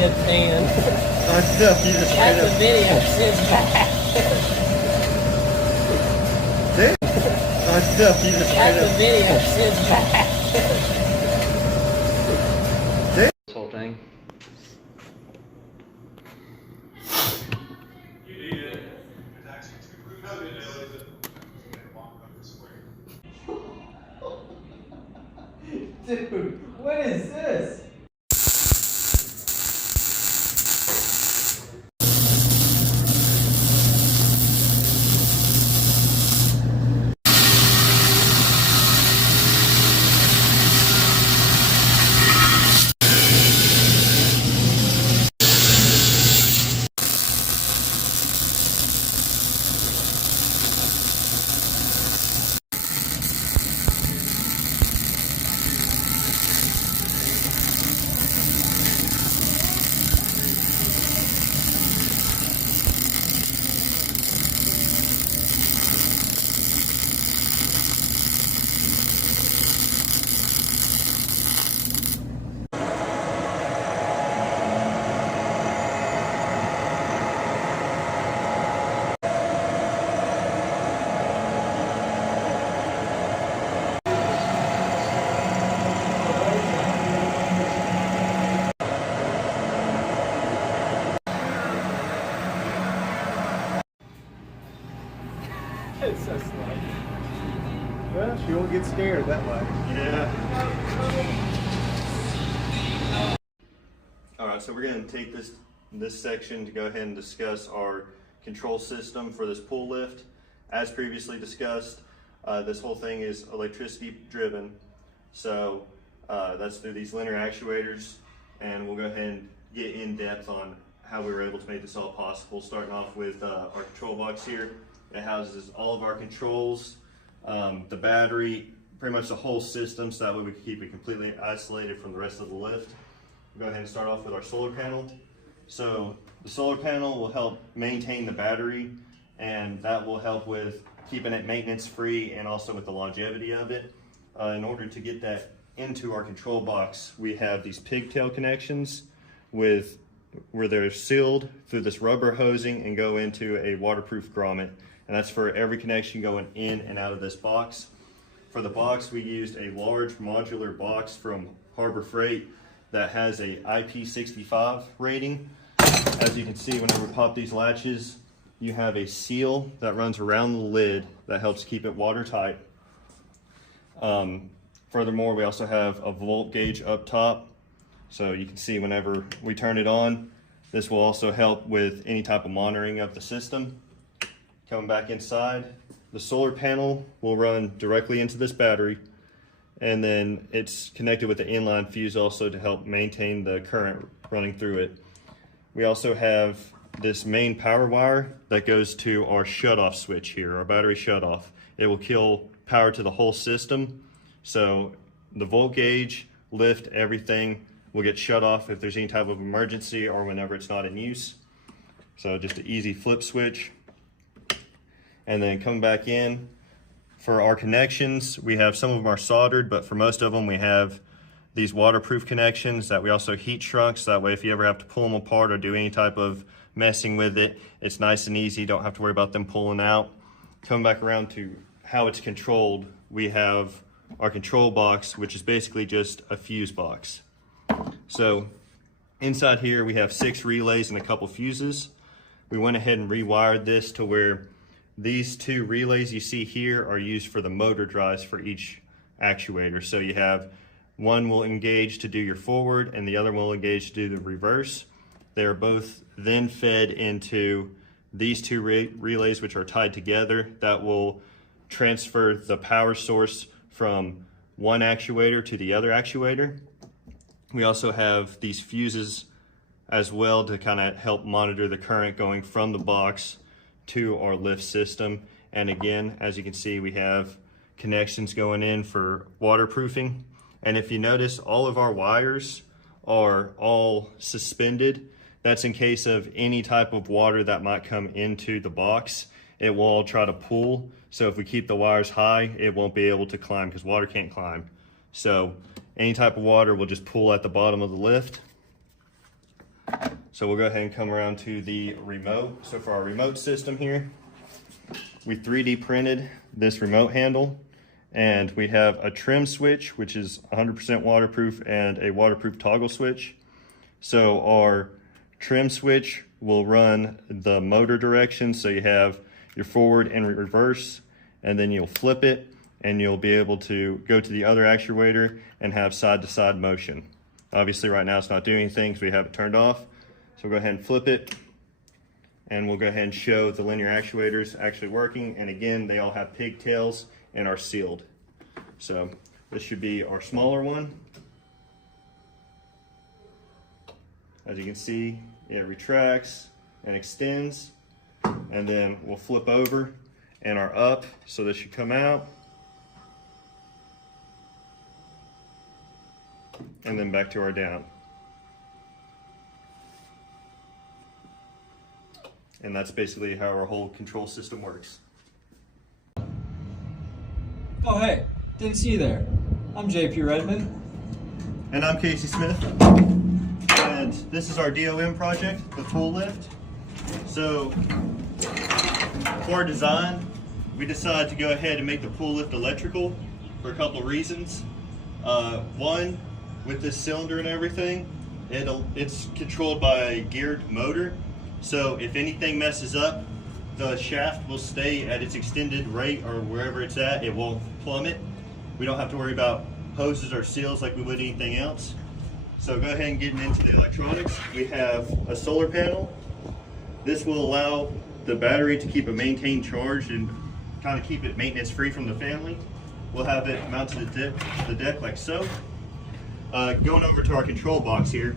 good fan. I know, you just Got the video since back. See? I know, you just Got the video since back. See? This whole thing. Dude, what is this? It's so slow. Well, she won't get scared that way. Yeah. All right, so we're going to take this section to go ahead and discuss our control system for this pull lift. As previously discussed, this whole thing is electricity driven. So that's through these linear actuators, and we'll go ahead and get in depth on how we were able to make this all possible, starting off with our control box here. It houses all of our controls, the battery, pretty much the whole system, so that way we can keep it completely isolated from the rest of the lift. We'll go ahead and start off with our solar panel. So the solar panel will help maintain the battery, and that will help with keeping it maintenance free and also with the longevity of it. In order to get that into our control box, we have these pigtail connections where they're sealed through this rubber hosing and go into a waterproof grommet. And that's for every connection going in and out of this box. For the box, we used a large modular box from Harbor Freight that has a IP65 rating. As you can see, whenever we pop these latches, you have a seal that runs around the lid that helps keep it watertight. Furthermore, we also have a volt gauge up top. So you can see whenever we turn it on, this will also help with any type of monitoring of the system. Coming back inside, the solar panel will run directly into this battery, and then it's connected with the inline fuse also to help maintain the current running through it. We also have this main power wire that goes to our shutoff switch here, our battery shutoff. It will kill power to the whole system, so the volt gauge, lift, everything will get shut off if there's any type of emergency or whenever it's not in use. So just an easy flip switch. And then coming back in, for our connections, we have some of them are soldered, but for most of them we have these waterproof connections that we also heat shrunk, so that way if you ever have to pull them apart or do any type of messing with it, it's nice and easy, don't have to worry about them pulling out. Coming back around to how it's controlled, we have our control box, which is basically just a fuse box. So inside here we have 6 relays and a couple fuses. We went ahead and rewired this to where these 2 relays you see here are used for the motor drives for each actuator. So you have one will engage to do your forward and the other will engage to do the reverse. They are both then fed into these 2 relays, which are tied together, that will transfer the power source from one actuator to the other actuator. We also have these fuses as well to kind of help monitor the current going from the box to our lift system. And again, as you can see, we have connections going in for waterproofing. And if you notice, all of our wires are all suspended. That's in case of any type of water that might come into the box. It will all try to pull. So if we keep the wires high, it won't be able to climb because water can't climb. So any type of water will just pull at the bottom of the lift. So we'll go ahead and come around to the remote. So for our remote system here, we 3D printed this remote handle, and we have a trim switch, which is 100% waterproof, and a waterproof toggle switch. So our trim switch will run the motor direction. So you have your forward and reverse, and then you'll flip it and you'll be able to go to the other actuator and have side-to-side motion. Obviously right now it's not doing anything because we have it turned off. So we'll go ahead and flip it, and we'll go ahead and show the linear actuators actually working. And again, they all have pigtails and are sealed. So this should be our smaller one. As you can see, it retracts and extends, and then we'll flip over and our up, so this should come out, and then back to our down. And that's basically how our whole control system works. Oh hey, didn't see you there. I'm JP Redmond. And I'm Casey Smith. And this is our DOM project, the pool lift. So for our design, we decided to go ahead and make the pool lift electrical for a couple of reasons. One, with this cylinder and everything, it's controlled by a geared motor. So if anything messes up, the shaft will stay at its extended rate or wherever it's at. It won't plummet. We don't have to worry about hoses or seals like we would anything else. So go ahead and get into the electronics. We have a solar panel. This will allow the battery to keep a maintained charge and kind of keep it maintenance free from the family. We'll have it mounted to the deck like so. Going over to our control box here,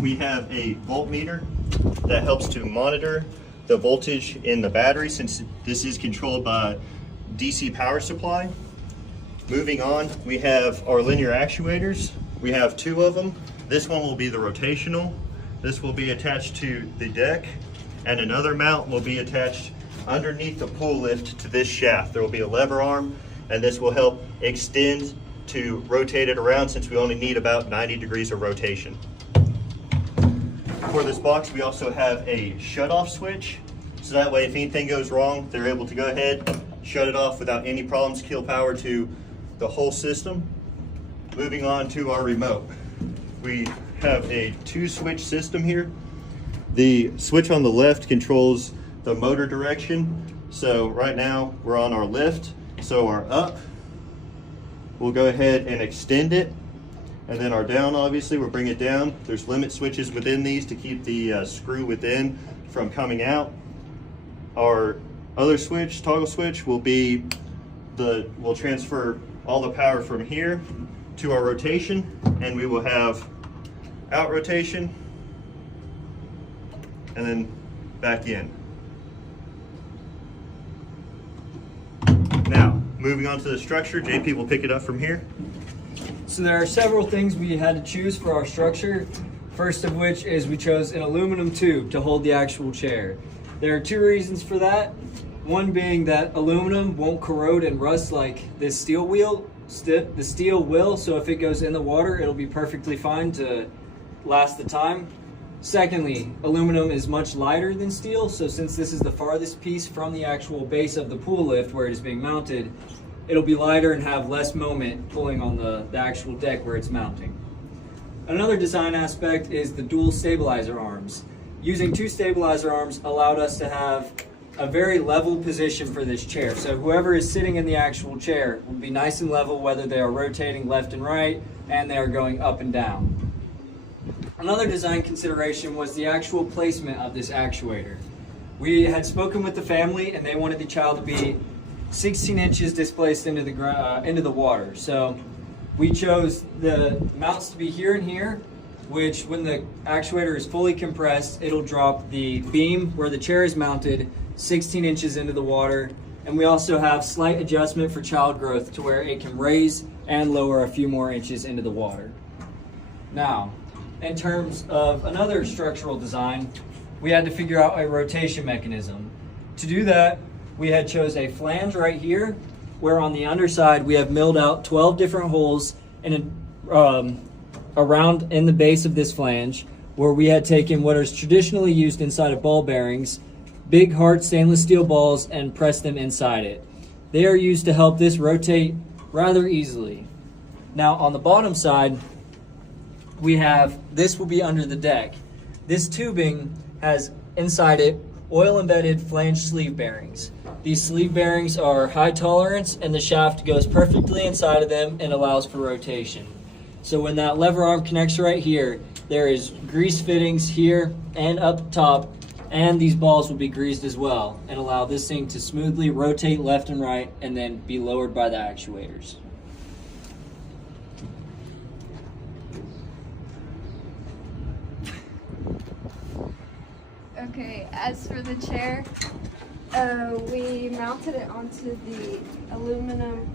we have a voltmeter that helps to monitor the voltage in the battery, since this is controlled by DC power supply. Moving on, we have our linear actuators. We have two of them. This one will be the rotational. This will be attached to the deck, and another mount will be attached underneath the pool lift to this shaft. There will be a lever arm, and this will help extend to rotate it around, since we only need about 90 degrees of rotation. For this box, we also have a shut-off switch, so that way if anything goes wrong, they're able to go ahead, shut it off without any problems, kill power to the whole system. Moving on to our remote. We have a two-switch system here. The switch on the left controls the motor direction. So right now we're on our lift, so our up, we'll go ahead and extend it. And then our down, obviously, we'll bring it down. There's limit switches within these to keep the screw within from coming out. Our other switch, toggle switch, will be we'll transfer all the power from here to our rotation, and we will have out rotation and then back in. Now, moving on to the structure, JP will pick it up from here. So there are several things we had to choose for our structure. First of which is we chose an aluminum tube to hold the actual chair. There are two reasons for that. One being that aluminum won't corrode and rust like this steel will, so if it goes in the water, it'll be perfectly fine to last the time. Secondly, aluminum is much lighter than steel, so since this is the farthest piece from the actual base of the pool lift where it is being mounted, it'll be lighter and have less moment pulling on the actual deck where it's mounting. Another design aspect is the dual stabilizer arms. Using two stabilizer arms allowed us to have a very level position for this chair. So whoever is sitting in the actual chair will be nice and level whether they are rotating left and right and they are going up and down. Another design consideration was the actual placement of this actuator. We had spoken with the family and they wanted the child to be 16 inches displaced into the water. So we chose the mounts to be here and here, which when the actuator is fully compressed, it'll drop the beam where the chair is mounted 16 inches into the water. And we also have slight adjustment for child growth to where it can raise and lower a few more inches into the water. Now, in terms of another structural design, we had to figure out a rotation mechanism. To do that, we had chose a flange right here, where on the underside we have milled out 12 different holes around in the base of this flange. where we had taken what is traditionally used inside of ball bearings, big hard stainless steel balls, and pressed them inside it. They are used to help this rotate rather easily. Now on the bottom side, this will be under the deck. This tubing has inside it oil embedded flange sleeve bearings. These sleeve bearings are high tolerance and the shaft goes perfectly inside of them and allows for rotation. So when that lever arm connects right here, there is grease fittings here and up top, and these balls will be greased as well and allow this thing to smoothly rotate left and right and then be lowered by the actuators. Okay, as for the chair, we mounted it onto the aluminum